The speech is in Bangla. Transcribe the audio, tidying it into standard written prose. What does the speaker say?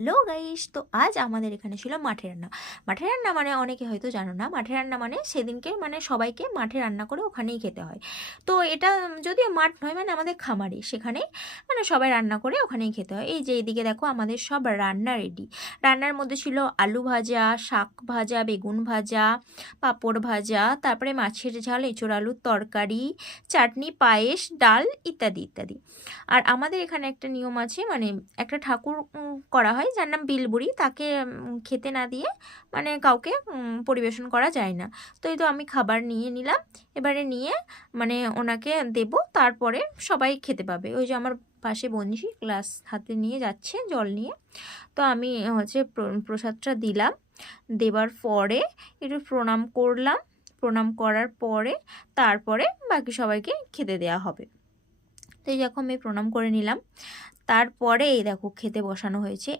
হ্যালো গাইস, তো আজ আমাদের এখানে ছিল মাঠে রান্না। মাঠে রান্না মানে অনেকে হয়তো জানো না, মাঠে রান্না মানে সেদিনকে মানে সবাইকে মাঠে রান্না করে ওখানেই খেতে হয়। তো এটা যদিও মাঠ নয়, মানে আমাদের খামারে, সেখানেই মানে সবাই রান্না করে ওখানেই খেতে হয়। এই যে এদিকে দেখো আমাদের সব রান্না রেডি। রান্নার মধ্যে ছিল আলু ভাজা, শাক ভাজা, বেগুন ভাজা, পাঁপড় ভাজা, তারপরে মাছের ঝাল, এঁচোড় আলুর তরকারি, চাটনি, পায়েস, ডাল ইত্যাদি ইত্যাদি। আর আমাদের এখানে একটা নিয়ম আছে, মানে একটা ঠাকুর করা হয় যার নাম বিলবুড়ি, তাকে খেতে না দিয়ে মানে কাউকে পরিবেশন করা যায় না। তো এই তো আমি খাবার নিয়ে নিলাম, এবারে নিয়ে মানে ওনাকে দেব, তারপরে সবাই খেতে পাবে। ওই যে আমার পাশে বঞ্জি গ্লাস হাতে নিয়ে যাচ্ছে জল নিয়ে। তো আমি হচ্ছে প্রসাদটা দিলাম, দেবার পরে একটু প্রণাম করলাম, প্রণাম করার পরে তারপরে বাকি সবাইকে খেতে দেওয়া হবে। তো এই দেখো আমি প্রণাম করে নিলাম, তারপরে এই দেখো খেতে বসানো হয়েছে।